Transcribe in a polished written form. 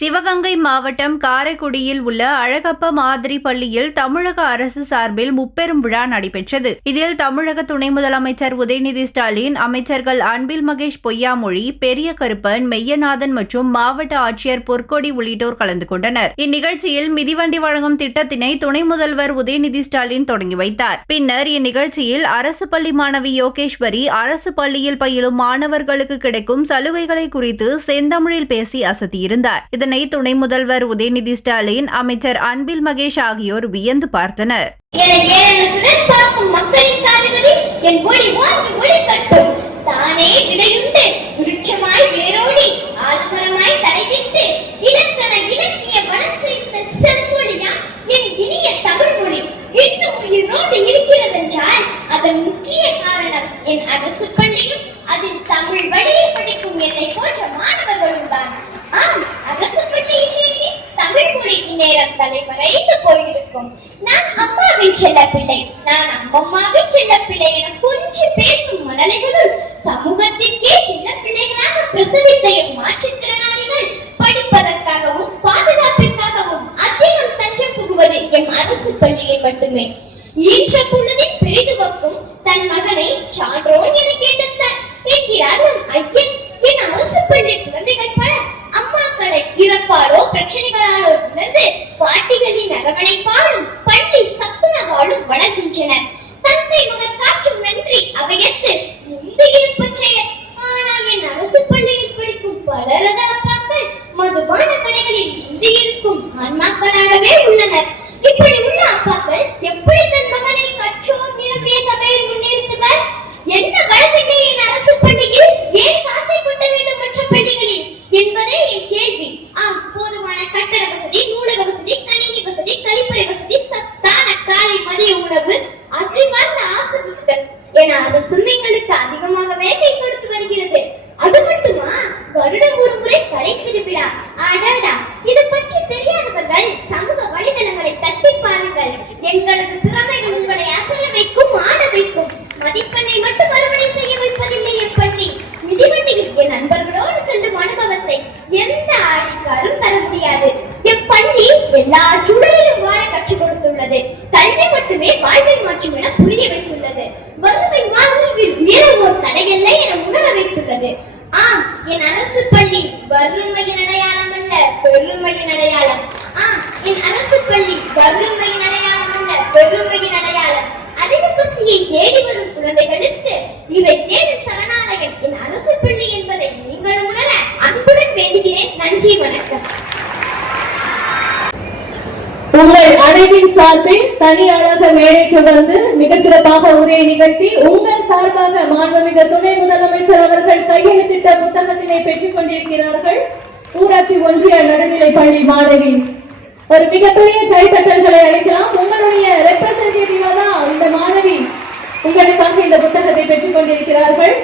சிவகங்கை மாவட்டம் காரைக்குடியில் உள்ள அழகப்ப மாதிரி பள்ளியில் தமிழக அரசு சார்பில் முப்பெரும் விழா நடைபெற்றது. இதில் தமிழக துணை முதலமைச்சர் உதயநிதி ஸ்டாலின், அமைச்சர்கள் அன்பில் மகேஷ் பொய்யாமொழி, பெரிய கருப்பன், மெய்யநாதன் மற்றும் மாவட்ட ஆட்சியர் பொற்கொடி உள்ளிட்டோர் கலந்து கொண்டனர். இந்நிகழ்ச்சியில் மிதிவண்டி வழங்கும் திட்டத்தினை துணை முதல்வர் உதயநிதி ஸ்டாலின் தொடங்கி வைத்தார். பின்னர் இந்நிகழ்ச்சியில் அரசு பள்ளி மாணவி யோகேஸ்வரி அரசு பள்ளியில் பயிலும் மாணவர்களுக்கு கிடைக்கும் சலுகைகளை குறித்து செந்தமிழில் பேசி அசத்தியிருந்தார். இதனை துணை முதல்வர் உதயநிதி ஸ்டாலின், அமைச்சர் அன்பில் மகேஷ் ஆகியோர் வியந்து பார்த்தனர். அதன் முக்கிய காரணம் என் அரசு பள்ளியும் அதில் தமிழ் வழியில் படிக்கும் என்னை போன்ற மாணவர்களும் தான். ஆம், அரசு பள்ளியிலேயே தமிழ் மொழி இந்நேரம் தலைமறைந்து போயிருக்கும். நான் அம்மாவின் செல்ல பிள்ளை, நான் அம்மம்மாவின் செல்ல பிள்ளை என கொஞ்சம் பேசும் மழலைகளும் சமூகத்திற்கே செல்ல பிள்ளைகளாக பிரசவித்த என் மாற்றுத்திறனாளிகள் படிப்பதற்காகவும் பாதுகாப்பிற்காகவும் அதிகம் தஞ்சம் புகுவது என் அரசு பள்ளியில் மட்டுமே. ஈன்ற பொழுதின் பெரிதுவக்கும் தன் மகனை சான்றோன் என கேட்டார் என்கிறார் ஐயன். என் அரசு பள்ளி குழந்தைகள் பல அம்மாக்களை இறப்பாலோ பிரச்சனைகளாலோ உணர்ந்து பாட்டிகளின் அரவணைப்பாலும் பள்ளி சத்துணவாலும் வளர்கின்றனர். தந்தை மகன் காற்றும் நன்றி அவையத்து முந்தியிருப்ப செயல். ஆனால் என் அரசு பள்ளியில் படிக்கும் பலரது அப்பாக்கள் மதுபான கடைகளில் முந்தியிருக்கும் ஆன்மாக்களாகவே உள்ளனர். இப்படி உள்ள அப்பாக்கள் எப்படி தன் மகனை கற்றோர் நிரம்பிய சபையில் முன்னிறுத்துவர்? என்ன வழக்கில்லை என் அரசு பள்ளியில்? ஏன் காசை கொட்ட வேண்டும் மற்ற பள்ளிகளில் என்பதே என் கேள்வி. ஆம், போதுமான கட்டட வசதி, நூலக வசதி, கணினி வசதி, கழிப்பறை வசதி, சத்தான காலை மதிய உணவு, அறிவார்ந்த ஆசிரியர்கள் என அரசு எங்களுக்கு அதிகமாகவே கை கொடுத்து வருகிறது. அது மட்டுமா, வருடம் ஒரு முறை கலை திருவிழா. ஆடாடா, இது பற்றி தெரியாதவர்கள் சமூக வலைதளங்களை தட்டி பாருங்கள். எங்களது திறமைகள் உங்களை அசைய வைக்கும், ஆட வைக்கும். மதிப்பெண்ணை மட்டும் அறுவடை செய்ய வைப்பதில்லை என் பள்ளி. மிதிவண்டியில் என் நண்பர்களோடு செல்லும் அனுபவத்தை எந்த ஆடிக்காரும் தர முடியாது. என் பள்ளி எல்லா சூழலிலும் வாழ கற்றுக் கொடுத்துள்ளது. கல்வி மட்டுமே வாழ்வை மாற்றும் என புரிய வைத்துள்ளது. வறுமை வாழ்வில் உயரவோர் தடையில்லை என உணர வைத்துள்ளது. ஆம், என் அரசு பள்ளி வறுமையின் அடையாளம் அல்ல, பெருமையின் அடையாளம். ஆம், என் அரசு பள்ளி வறுமையின் அடையாளம் அல்ல, பெருமையின் அடையாளம். அறிவு பசியை தேடி வரும் குழந்தைகளுக்கு இதை தேடும் சரணாலயம் என் அரசு பள்ளி என்பதை நீங்கள் உணர அன்புடன் வேண்டுகிறேன். நன்றி, வணக்கம். உங்கள் அனைவின் சார்பில் தனியாளாக மேடைக்கு வந்து மிக சிறப்பாக உரையை நிகழ்த்தி உங்கள் சார்பாக மாண்புமிகு துணை முதலமைச்சர் அவர்கள் கையெழுத்திட்ட புத்தகத்தினை பெற்றுக் கொண்டிருக்கிறார்கள். ஊராட்சி ஒன்றிய நடுநிலை பள்ளி மாணவி. ஒரு மிகப்பெரிய கைத்தட்டல்களை அளிக்கலாம். உங்களுடைய ரெப்ரசன்டேட்டிவா தான் இந்த மாணவி உங்களுக்காக இந்த புத்தகத்தை பெற்றுக் கொண்டிருக்கிறார்கள்.